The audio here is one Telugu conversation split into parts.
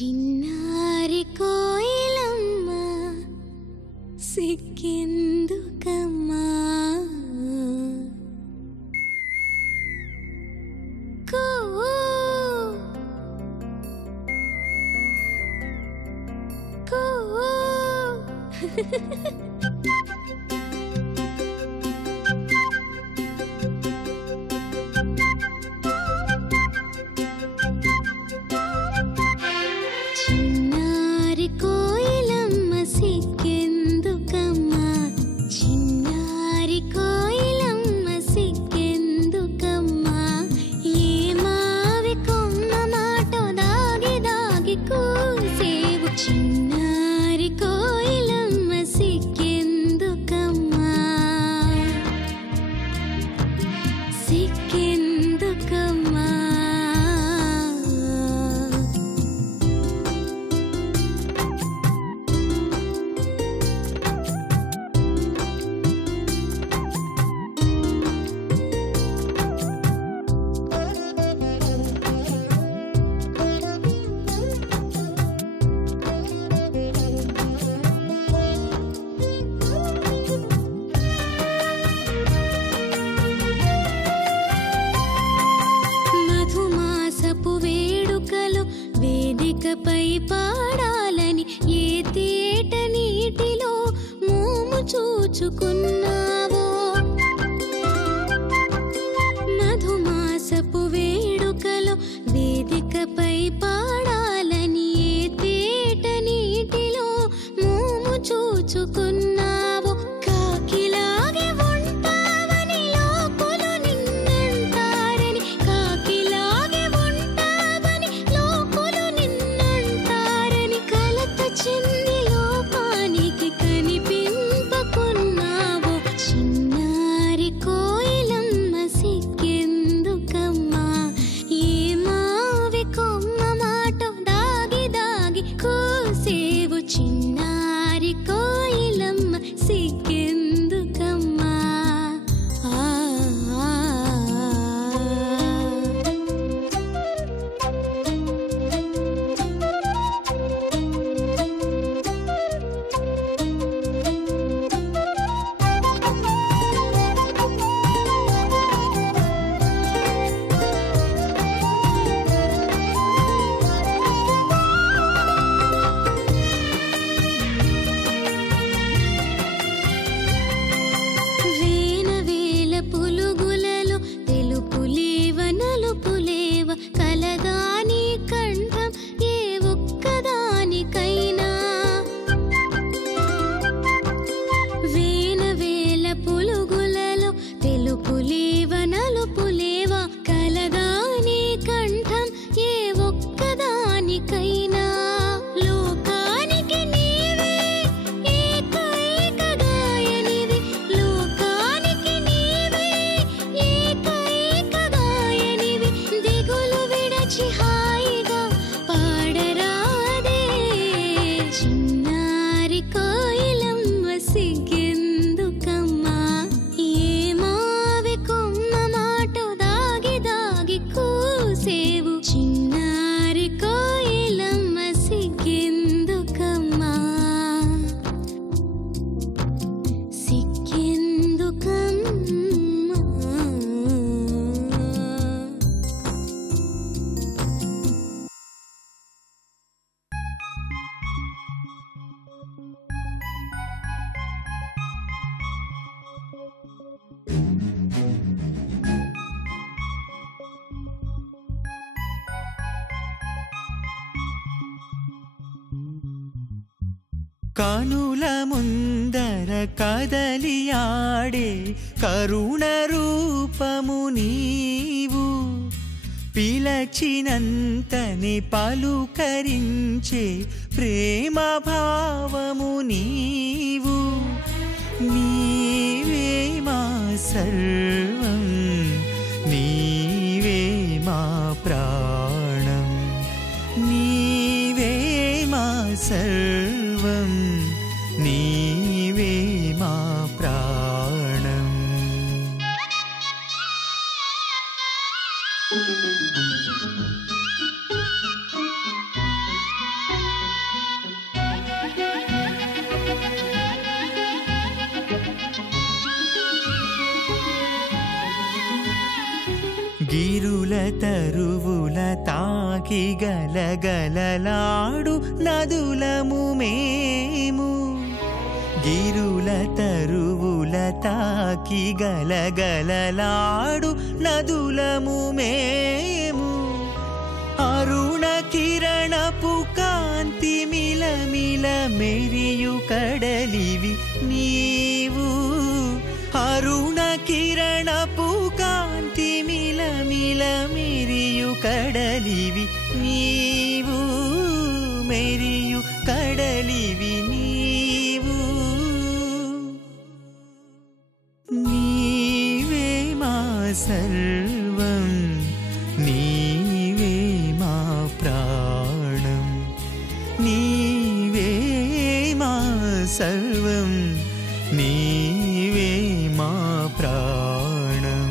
చిన్నారి కోయిలమ్మ సిక్కెందుకమ్మా కో కో చిన్నారి కోయిలమ్మ సిక్కెందుకమ్మా చిన్నారి కోయిలమ్మ సిక్కెందుకమ్మా ఏ మావి కొమ్మ మాటో దాగి దాగి కూసేవు చిన్నారి కోయిలమ్మ సిక్కెందుకమ్మా సిక్కెందుకమ్మా మధుమాసపు వేడుకలు వేదికపై పాడాలని ఏ తేట నీటిలో మోము చూచుకున్నావో మధుమాసపు వేడుకలు వేదికపై పాడాలని ఏ తేట నీటిలో మోము చూచుకున్నావో కాకిలాగే ఉంటావని లోకులు నిన్నంటారని కాకిలాగే ఉంటావని లోకులు నిన్నంటారని కలత చెంది లోకానికి కనిపింపకున్నావు చిన్నారి కోయిలమ్మ సిక్కెందుకమ్మా ఏ మావి కొమ్మ మాట దాగి దాగి కూసేవు చిన్నారి కోయిలమ్మ సిక్కెందుకమ్మా ఆ వేల వేల పులుగులలో తెలుపులేవ నలుపులేవ కలదాని కంఠం ఏ ఒక్కదానికైనా వేల వేల పులుగులలో తెలుపులేవ నలుపులేవ కలదాని కంఠం ఏ ఒక్కదానికైనా లోకానికి నీవే ఏకైక గాయనివి లోకానికి నీవే ఏకైక గాయనివి దిగులు విడచి హాయిగా పాడరాదే చిన్నారి కోయిలమ్మ సిగ్గెందుకమ్మా ఏ మావి కొమ్మ మాటో దాగి దాగి కూసేవు చిన్నారి కోయిలమ్మ సిగ్గెందుకమ్మా సిగ్గెందుకమ్మా కనుల ముందర కదలియాడే కరుణ రూపము నీవు పిలచినంతనే పలుకరించే ప్రేమ భావము నీవు నీవే మా సర్వం నీవే మా ప్రాణం నీవే మా సర్వం నీవే మా ప్రాణం గిరుల తరువుల తాకి గలగలలాడు నదులము మేము గిరుల తరువుల తాకి గలగలలాడు నదులము మేము అరుణ కిరణపు కాంతి మిలమిల మెరియు కడలివి నీవు అరుణ కిరణపు కాంతి మిలమిల మెరియు కడలివి నీవు మెరియు కడలివి నీవు నీవే మా సర్వం నీవే మా ప్రాణం నీవే మా సర్వం నీవే మా ప్రాణం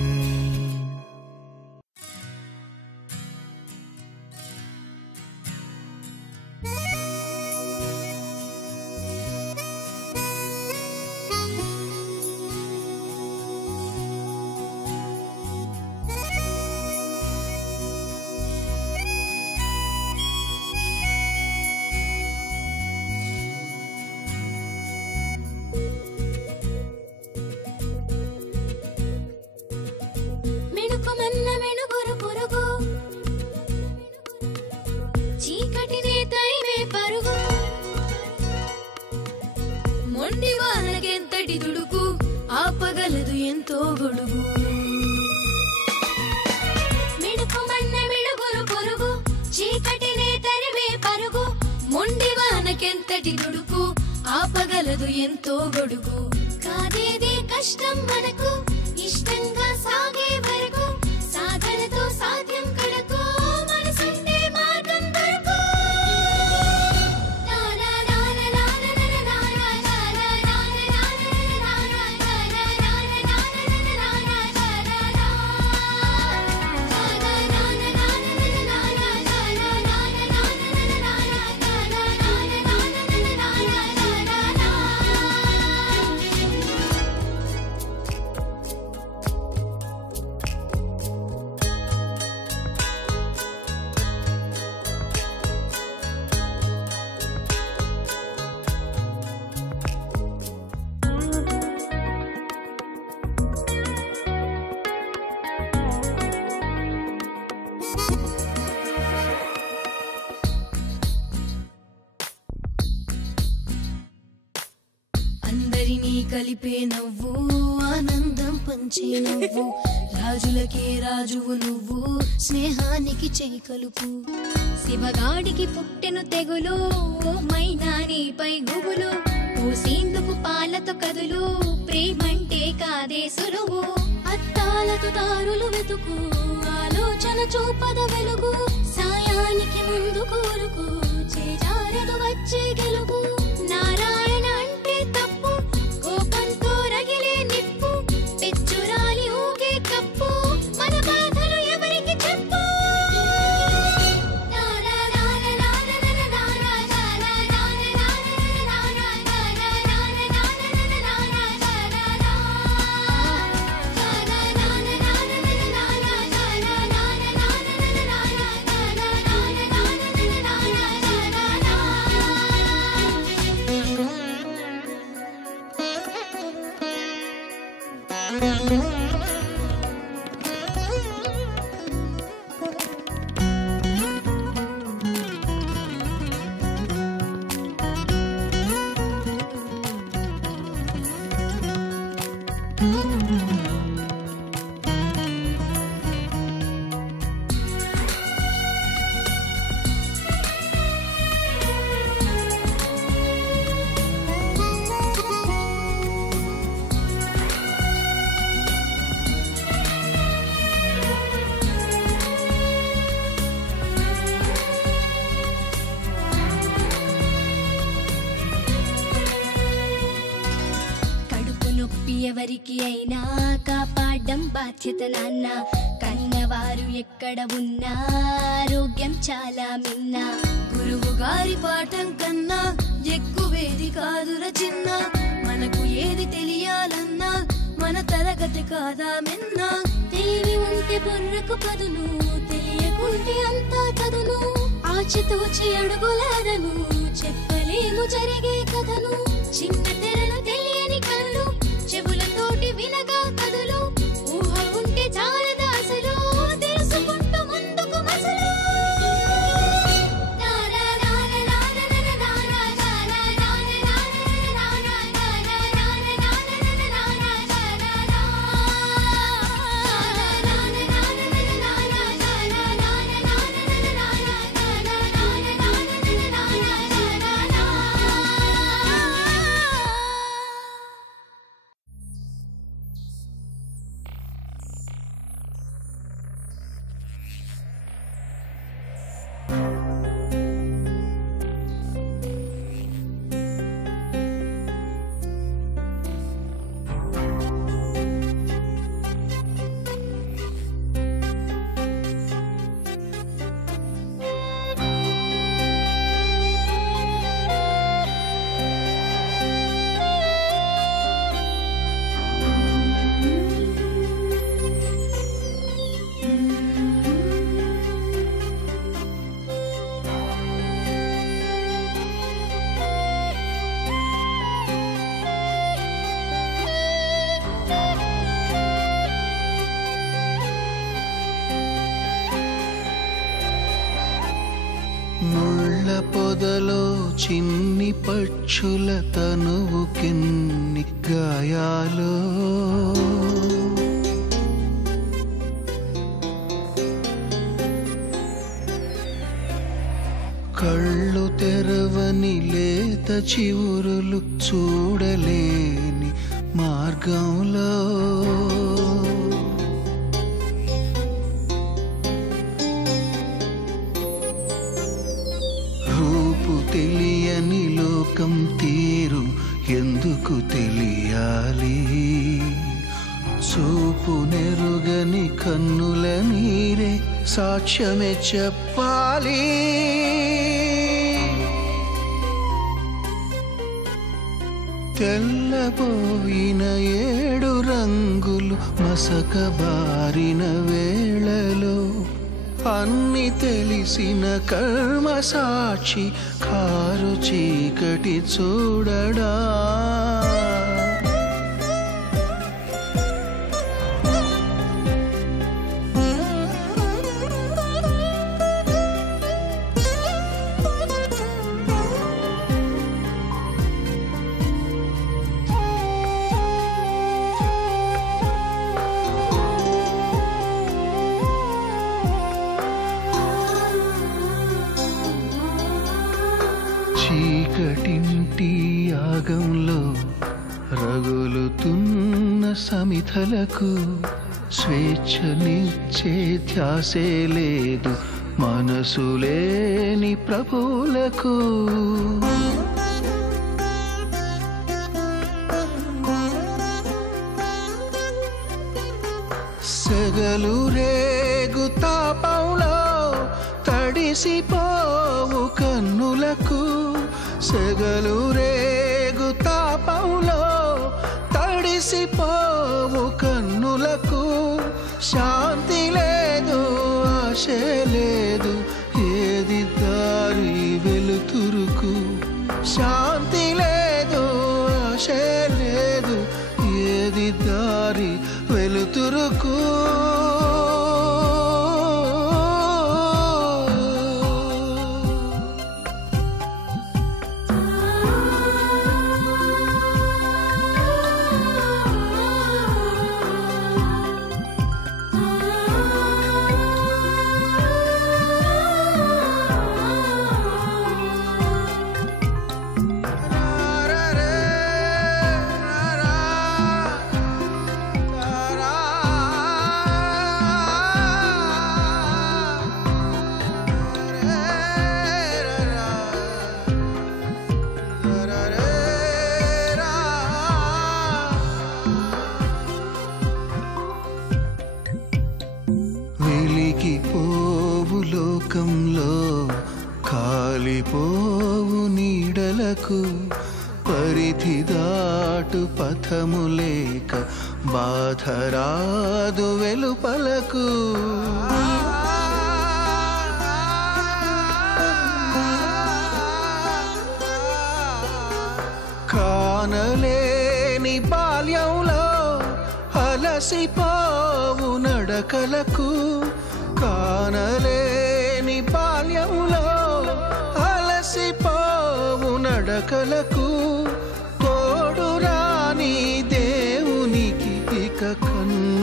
ఆపగలదు ఎంతో గొడుగు మిడుకుమన్న మిడుగురు పొరుగు చీకటినే తరిమే పరుగు మొండి వానకెంతటి దుడుకు ఆపగలదు ఎంతో గొడుగు కాదేది కష్టం మనకు ఇష్టంగా సాగే వరకు సాధనతో సాధ్యం కడకు మనసుంటే మార్గం దొరకు కలిపే నవ్వు ఆనందం పంచే నవ్వు రాజులకే రాజువు నువ్వు స్నేహానికి చేయి కలుపు శివగాడికి పుట్టెను తెగులు మైనా నీపై గుబులు పూసేందుకు పాలతో కదులు ప్రేమంటే కాదే సులువు అత్తాలతో దారులు వెతుకు ఆలోచన చూపద వెలుగు సాయానికి ముందు కోరుకు చేజారదు వచ్చే గెలుపు నారాయణ అంటే తప్పు కోపంతో రగిలే నిప్పు పెచ్చురాలి ఊగే కప్పు మన బాధలు ఎవరికి చెప్పు ఎవరికి అయినా కాపాడడం బాధ్యత నాన్న కన్నవారు ఎక్కడ ఉన్నా ఆరోగ్యం చాలా మిన్న గురువు గారి పాఠం కన్నా ఎక్కువేది కాదుర చిన్న మనకు ఏది తెలియాలన్నా మన తరగతి కాదా మిన్న తెలివి ఉంటే బుర్రకు పదును, తెలియకుంటే అంతా చదును. ఆచితూచి అడుగులాదను, చెప్పలేము జరిగే కథను. చిన్న తెరలు తెలియని కళ్ళు, చెవులతోటి వినగా కథలు. ఊహ ఉంటే చాలదా అసలు, తెలుసుకుంటూ ముందుకు మసలు. పొదలో చిన్ని పక్షుల తనువుకెన్ని గాయాలో, కళ్ళు తెరవని లేత చివురులు చూడలేని మార్గంలో, తెలియని లోకం తీరు ఎందుకు తెలియాలి, చూపు నెరుగని కన్నుల నీరే సాక్ష్యమే చెప్పాలి. తెల్లబోయిన 7 రంగులు మసకబారిన వేళలో, అన్ని తెలిసిన కర్మ సాక్షి కారు చీకటి చూడడా. చీకటింటి యాగంలో రగులుతున్న సమిధలకు స్వేచ్ఛనిచ్చే ధ్యాసే లేదు మనసు లేని ప్రభువులకు. సెగలు రేగు తాపంలో తడిసిపోవు కన్నులకు, సెగలు రేగు తాపంలో తడిసిపోవు కన్నులకు. శాంతి లేదు, ఆశ లేదు, ఏది దారి వెలుతురుకు. శాంతి లేదు, ఆశ లేదు, ఏది దారి వెలుతురుకు. వెలిగిపోవు లోకంలో కాలిపోవు నీడలకు, పరిధి దాటు పథము లేక బాధరాదు వెలుపలకు కానలేని బాల్యంలో అలసిపోవు నడకలకు కానలేని బాల్యంలో అలసిపోవు నడకలకు తోడు రాని దేవునికి ఇక కన్నులుండేదెందుకు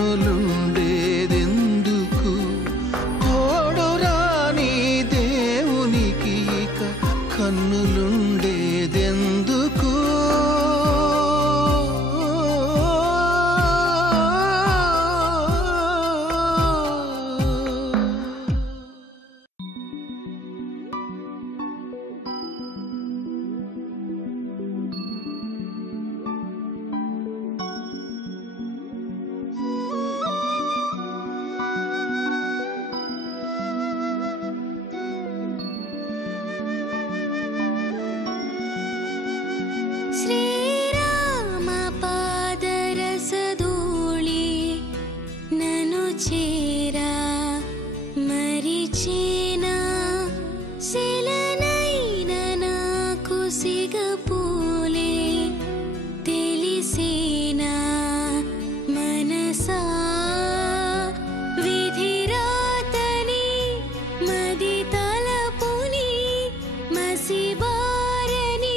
తోడు రాని దేవునికి ఇక కన్నులుండేదెందుకు శ్రీరామ పాదరసధూళి నను చేరా మరిచేనా శిలనైన నాకు సిగపూలే తెలిసేనా మనసా విధిరాతని మది తలపుని మసిబారని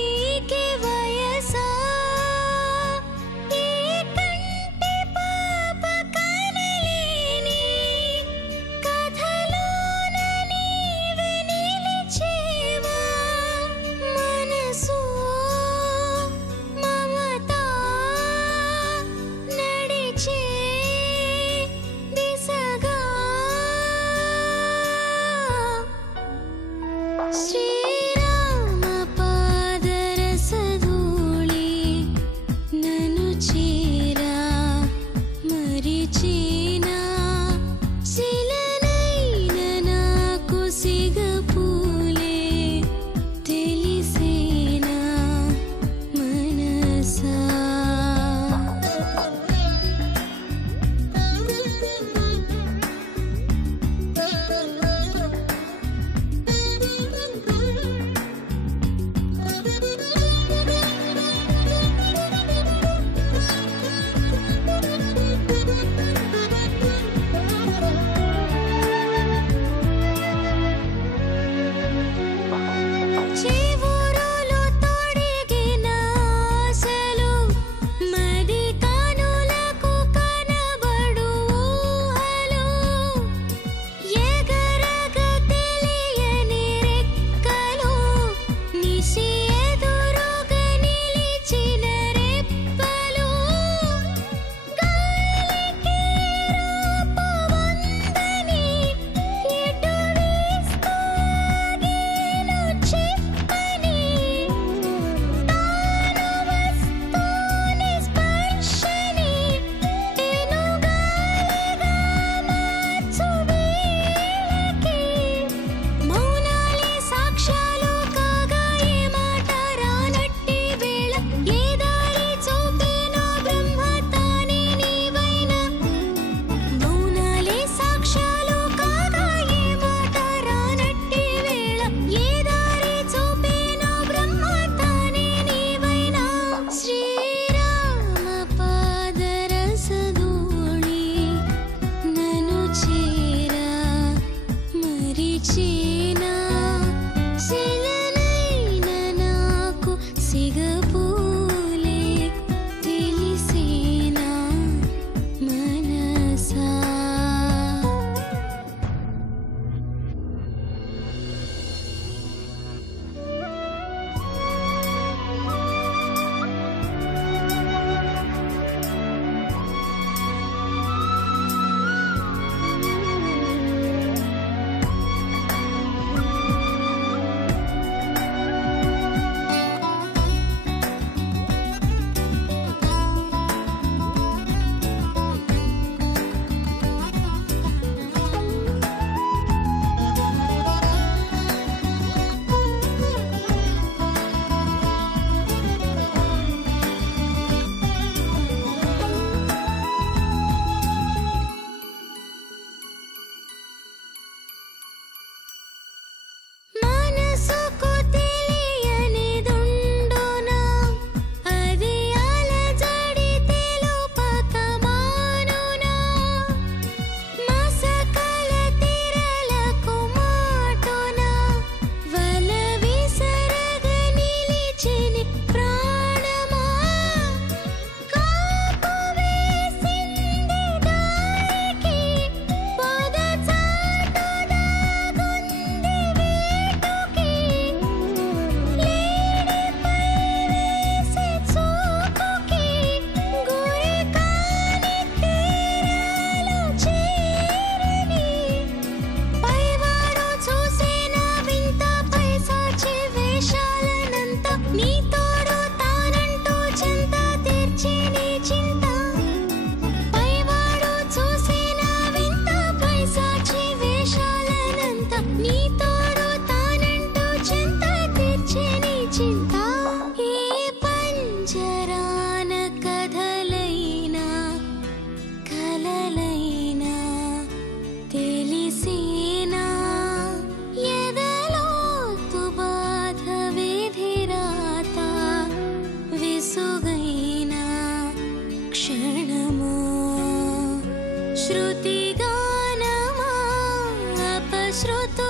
శ్రీరామ పాదరసధూళి నను చేరా మరిచేనా శిలనైన నాకు సిగపూలే తెలిసేనా మనసా శృతులు